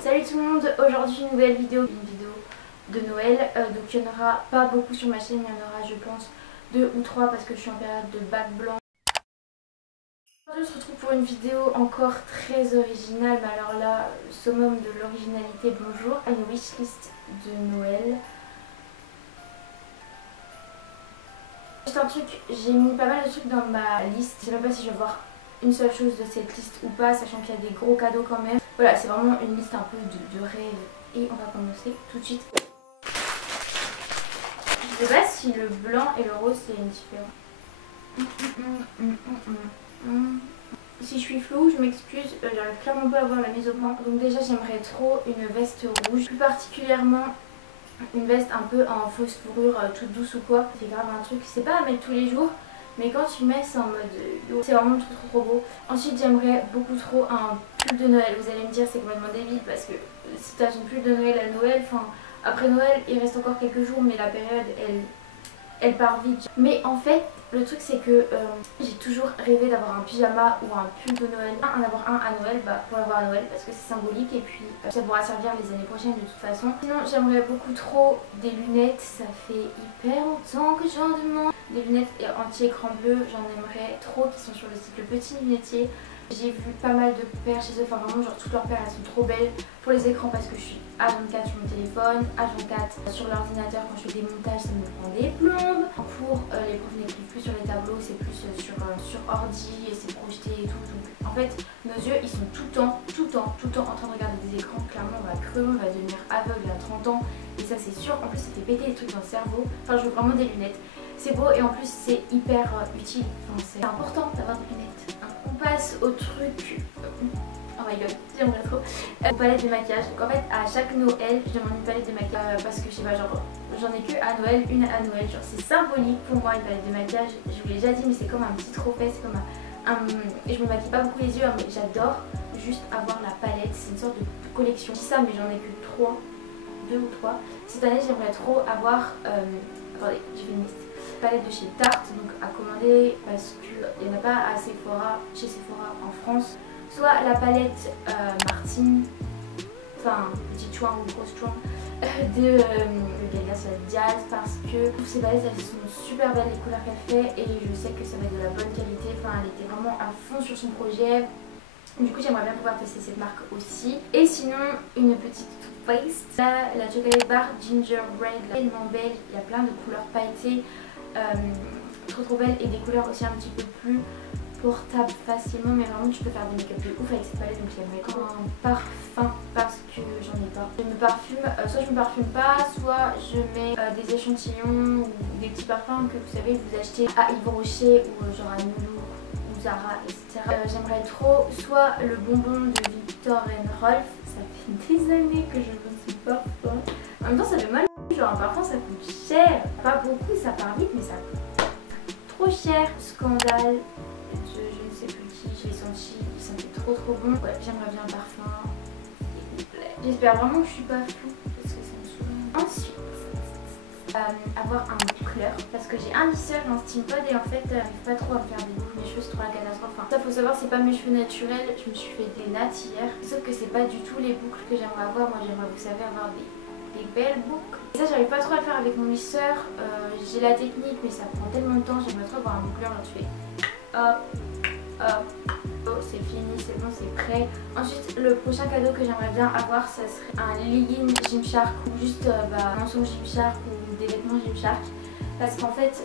Salut tout le monde, aujourd'hui une nouvelle vidéo, de Noël. Donc il n'y en aura pas beaucoup sur ma chaîne, il y en aura je pense 2 ou 3 parce que je suis en période de bac blanc. Aujourd'hui on se retrouve pour une vidéo encore très originale, mais alors là, summum de l'originalité, bonjour. Une wishlist de Noël. Juste un truc, j'ai mis pas mal de trucs dans ma liste, je sais même pas si je vais voir une seule chose de cette liste ou pas, sachant qu'il y a des gros cadeaux quand même. Voilà, c'est vraiment une liste un peu de rêves et on va commencer tout de suite. Je sais pas si le blanc et le rose c'est une différence. Si je suis floue, je m'excuse, j'arrive clairement pas à voir la mise au point. Donc déjà j'aimerais trop une veste rouge, plus particulièrement une veste un peu en fausse fourrure toute douce ou quoi. C'est grave un truc, c'est pas à mettre tous les jours, mais quand tu mets c'est en mode c'est vraiment trop beau. Ensuite j'aimerais beaucoup trop un pull de Noël. Vous allez me dire c'est complètement débile parce que si t'as ton pull de Noël à Noël, enfin après Noël il reste encore quelques jours mais la période elle part vite. Mais en fait le truc c'est que j'ai toujours rêvé d'avoir un pyjama ou un pull de Noël. En avoir un à Noël, pour l'avoir à Noël parce que c'est symbolique et puis ça pourra servir les années prochaines de toute façon. Sinon j'aimerais beaucoup trop des lunettes, ça fait hyper longtemps que j'en demande. Des lunettes anti-écran bleu, j'en aimerais trop, qui sont sur le site Le Petit Lunetier. J'ai vu pas mal de paires chez eux, enfin vraiment genre toutes leurs paires elles sont trop belles pour les écrans parce que je suis H24 sur mon téléphone, H24 sur l'ordinateur. Quand je fais des montages ça me prend des plombes. En cours les profs n'écrivent plus sur les tableaux, c'est plus sur ordi et c'est projeté et tout. Donc en fait nos yeux ils sont tout le temps en train de regarder des écrans. Clairement on va crever, on va devenir aveugle à 30 ans et ça c'est sûr. En plus ça fait péter les trucs dans le cerveau. Enfin je veux vraiment des lunettes. C'est beau et en plus c'est hyper utile, enfin, c'est important d'avoir des lunettes. On passe au truc, oh my god, j'aimerais trop, aux palettes de maquillage. Donc en fait à chaque Noël je demande une palette de maquillage parce que je sais pas, genre j'en ai que à Noël, une à Noël, genre c'est symbolique pour moi une palette de maquillage. Je vous l'ai déjà dit mais c'est comme un petit trophée, c'est comme et je me maquille pas beaucoup les yeux mais j'adore juste avoir la palette, c'est une sorte de collection. Je dis ça mais j'en ai que 2 ou 3. Cette année j'aimerais trop avoir, attendez j'ai fait une liste. Palette de chez Tarte, donc à commander parce qu'il n'y en a pas à Sephora, chez Sephora en France. Soit la palette Martine, enfin petite chouin ou grosse chouin de Gaga Diaz, parce que ces palettes elles sont super belles les couleurs qu'elle fait et je sais que ça va être de la bonne qualité. Enfin elle était vraiment à fond sur son projet. Du coup j'aimerais bien pouvoir tester cette marque aussi. Et sinon une petite toothpaste, là, la chocolate bar gingerbread, tellement belle, il y a plein de couleurs pailletées. Trop belle et des couleurs aussi un petit peu plus portables facilement, mais vraiment tu peux faire des make-up de ouf avec cette palette. Donc j'aimerais comme un parfum parce que j'en ai pas. Je me parfume, soit je me parfume pas, soit je mets des échantillons ou des petits parfums que vous savez vous achetez à Yves Rocher ou genre à Noulou ou Zara etc. J'aimerais trop soit le bonbon de Viktor & Rolf, ça fait des années que je ne suis pas parfum. En même temps ça fait mal. Genre un parfum ça coûte cher, pas beaucoup, ça part vite mais ça coûte trop cher. Scandale, je ne sais plus qui, je l'ai senti, il sentait trop bon. Ouais, j'aimerais bien un parfum, s'il vous plaît. J'espère vraiment que je suis pas floue parce que ça me saoule. Ensuite, avoir un boucleur parce que j'ai un lisseur et un steam pod et en fait j'arrive pas trop à me faire des boucles, mes cheveux c'est trop la catastrophe. Enfin, ça faut savoir c'est pas mes cheveux naturels, je me suis fait des nattes hier, sauf que c'est pas du tout les boucles que j'aimerais avoir. Moi j'aimerais, vous savez, avoir des belles boucles. Et ça j'arrive pas trop à le faire avec mon lisseur, j'ai la technique mais ça prend tellement de temps. J'aimerais trop avoir un boucleur, là tu fais hop hop, oh, c'est fini, c'est bon, c'est prêt. Ensuite le prochain cadeau que j'aimerais bien avoir ça serait un legging Gymshark ou juste un ensemble Gymshark ou des vêtements Gymshark. Parce qu'en fait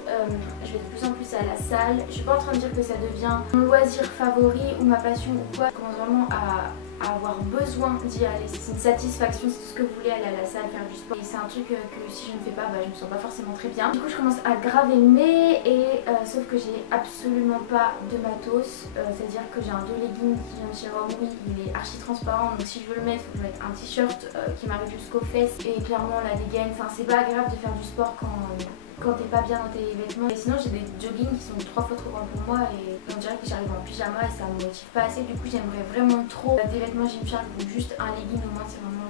je vais de plus en plus à la salle. Je suis pas en train de dire que ça devient mon loisir favori ou ma passion ou quoi. Je commence vraiment à avoir besoin d'y aller. C'est une satisfaction, c'est tout ce que vous voulez, aller à la salle, faire du sport. Et c'est un truc que si je ne fais pas, je me sens pas forcément très bien. Du coup je commence à grave aimer et sauf que j'ai absolument pas de matos. C'est-à-dire que j'ai un dos legging qui vient de chez Romwe, il est archi transparent. Donc si je veux le mettre, il faut que je mette un t-shirt qui m'arrive jusqu'aux fesses et clairement la dégaine. Enfin c'est pas agréable de faire du sport quand t'es pas bien dans tes vêtements. Et sinon j'ai des joggings qui sont 3 fois trop grands pour moi et on dirait que j'arrive en pyjama et ça me motive pas assez. Du coup j'aimerais vraiment trop des vêtements Gymshark ou juste un legging. Au moins c'est vraiment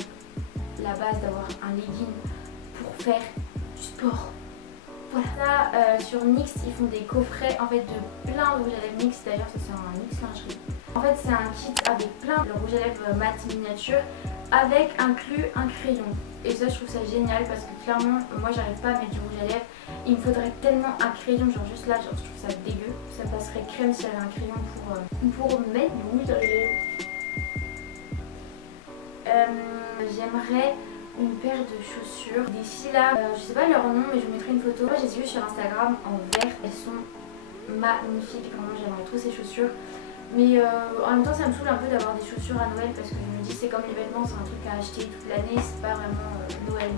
la base d'avoir un legging pour faire du sport. Voilà. Là sur NYX ils font des coffrets en fait de plein de rouges à lèvres NYX. D'ailleurs ça c'est un NYX lingerie. En fait c'est un kit avec plein de rouges à lèvres mat miniature avec inclus un crayon. Et ça je trouve ça génial parce que clairement moi j'arrive pas à mettre du rouge à lèvres. Il me faudrait tellement un crayon, genre juste là, genre je trouve ça dégueu. Ça passerait crème si j'avais un crayon pour mettre du rouge à lèvres. J'aimerais une paire de chaussures. Des filles là, je sais pas leur nom mais je vous mettrai une photo. Moi j'ai vu sur Instagram en vert, elles sont magnifiques, vraiment j'aimerais trop ces chaussures. Mais en même temps ça me saoule un peu d'avoir des chaussures à Noël parce que je me dis c'est comme les vêtements, c'est un truc à acheter toute l'année, c'est pas vraiment Noël.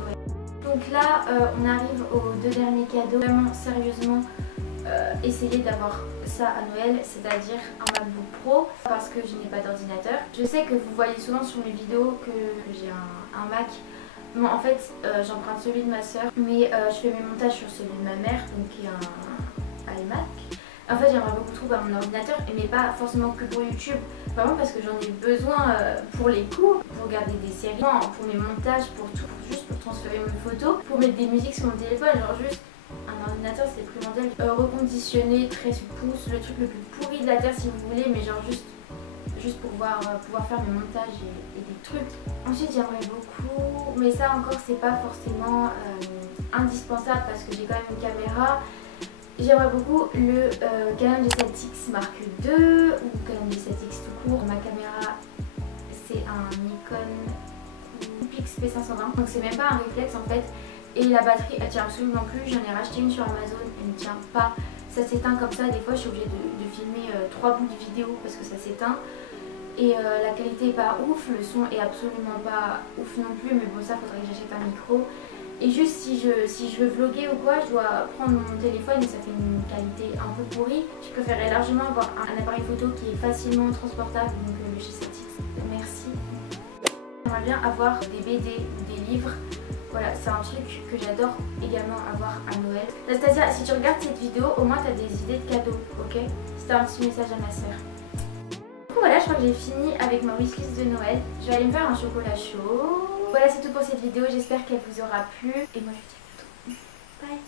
Donc là on arrive aux 2 derniers cadeaux. Vraiment sérieusement essayer d'avoir ça à Noël, c'est-à-dire un MacBook Pro parce que je n'ai pas d'ordinateur. Je sais que vous voyez souvent sur mes vidéos que j'ai un Mac. Bon, en fait j'emprunte celui de ma soeur mais je fais mes montages sur celui de ma mère donc qui est un iMac. En fait j'aimerais beaucoup trop mon ordinateur mais pas forcément que pour YouTube, vraiment parce que j'en ai besoin pour les cours, pour regarder des séries, pour mes montages, pour tout, juste pour transférer mes photos, pour mettre des musiques sur mon téléphone, genre juste un ordinateur c'est primordial. Reconditionné, 13 pouces, le truc le plus pourri de la terre si vous voulez, mais genre juste pour pouvoir faire mes montages et des trucs. Ensuite j'aimerais beaucoup, mais ça encore c'est pas forcément indispensable parce que j'ai quand même une caméra. J'aimerais beaucoup le Canon G7X Mark II ou Canon G7X tout court. Ma caméra c'est un Nikon Pix P520 donc c'est même pas un réflexe en fait. Et la batterie elle tient absolument plus, j'en ai racheté une sur Amazon, elle ne tient pas, ça s'éteint comme ça, des fois je suis obligée de filmer 3 bouts de vidéo parce que ça s'éteint. Et la qualité est pas ouf, le son est absolument pas ouf non plus, mais bon ça faudrait que j'achète un micro. Et juste si je veux vlogger ou quoi, je dois prendre mon téléphone et ça fait une qualité un peu pourrie. Je préférerais largement avoir un appareil photo qui est facilement transportable, donc le G7X, merci. J'aimerais bien avoir des BD ou des livres. Voilà, c'est un truc que j'adore également avoir à Noël. Anastasia, si tu regardes cette vidéo, au moins tu as des idées de cadeaux, ok? C'était un petit message à ma soeur. Du coup voilà, je crois que j'ai fini avec ma wishlist de Noël. Je vais aller me faire un chocolat chaud. Voilà, c'est tout pour cette vidéo, j'espère qu'elle vous aura plu. Et moi je vous dis à bientôt. Bye!